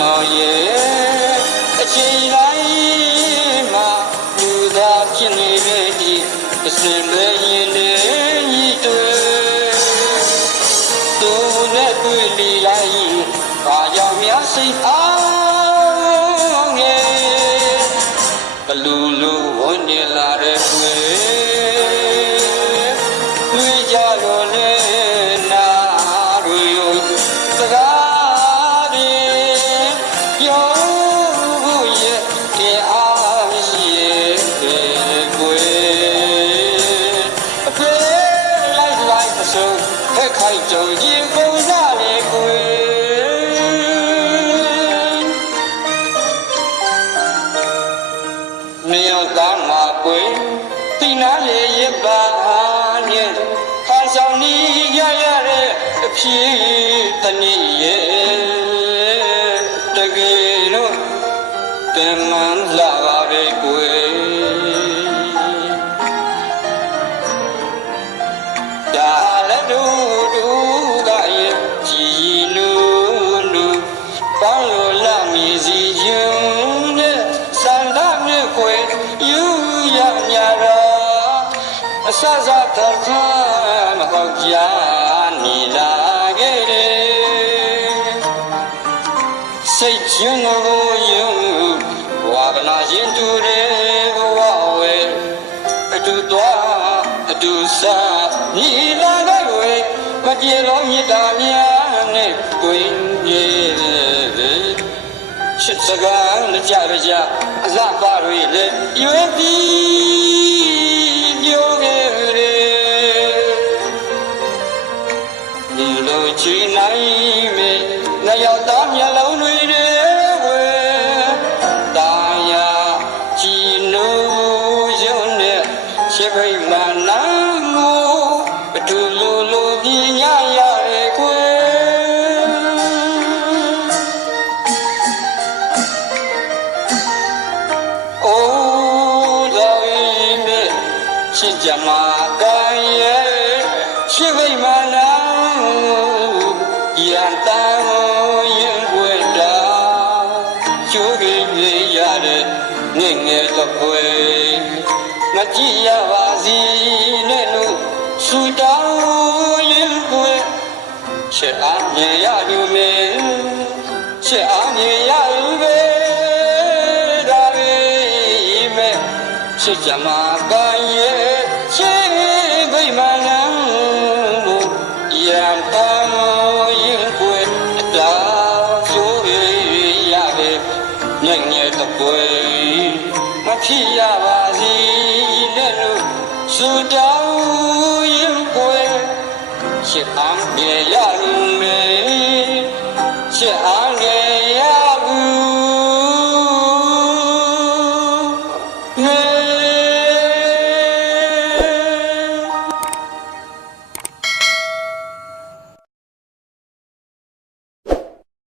တော်ရဲ့အချိန်တိုင်းမှာလူသာဖြစ်နေတဲ့ဒီအစင်ပဲရင်တွေကြီးတွေသူနဲ့တွေ့နေလိုက်ဘာကြောင့်များစိတ်အားငယ်ဘလူလူဝန်နေလာတဲ့ကွယ်တွေ့ကြလို့လေနာတွေစကားတွေပြောဖို့ရဲ့တဲ့အားရှိရဲ့ကွယ်အဖေလိုက်မစိုးခက်ခိုက်ကြုံရင်ပုံစားလေကွယ်မြောက်သားမှာကွယ်သိနာလေရပါနဲ့ခါဆောင်နေရတဲ့အဖြစ်တနည်းရဲ့တကယ်တော့တမန်လာပါပဲကွယ်ဒါလည်းတို့ကရဲ့ကြည်နုပေါင်းလို့လာမည်စီရင်နဲ့စံသာနဲ့ခွေယူရမြရာအစစတခါမဟုတ်ကြနေလာခဲ့တယ်စိတ်ချင်းကိုယူဝါကနာရင်တူတယ်ဘဝဝဲအတူသွားအတူစားညီလာခဲ့ဝဲမပြေလို့မြတ်တာများနဲ့တွင်ရဲ့ချစ်စကားနဲ့ကြကြအစပါတွေလည်းရွေးပြီးပြောခဲ့တယ်ဒီလိုချီနိုင်မယ်နှရောက်သားမျက်လုံးတွေဝဲတာယာချီနိုးရုံနဲ့ချစ်ဖိမှန်နာမှုဘသူလိုပြညရရဲ့ကွယ်ချစ်ကြမှာကံရဲ့ချစ်ဖိမှန်နာရန်တန်ရင်ွယ်တာချိုးကြီးလေးရတဲ့ငယ်ငယ်တော့ွယ်မကြည့်ရပါစီနဲ့လို့ဆူတောင်းရင်ွယ်ချစ်အားမြင်ရလူမေချစ်အားမြင်ရလူပဲဒါပဲမဲ့ချစ်ကြမှာကံရဲ့ချစ်ဖိမှန်နာရန်တန်ရင်ွယ်တာချိုးကြီးရတဲ့ငယ်ငယ်တော့ွယ်မဖြစ်ရပါစီနဲ့လို့ဆူတောင်းရင်ွယ်ချစ်အားမြင်ရလူ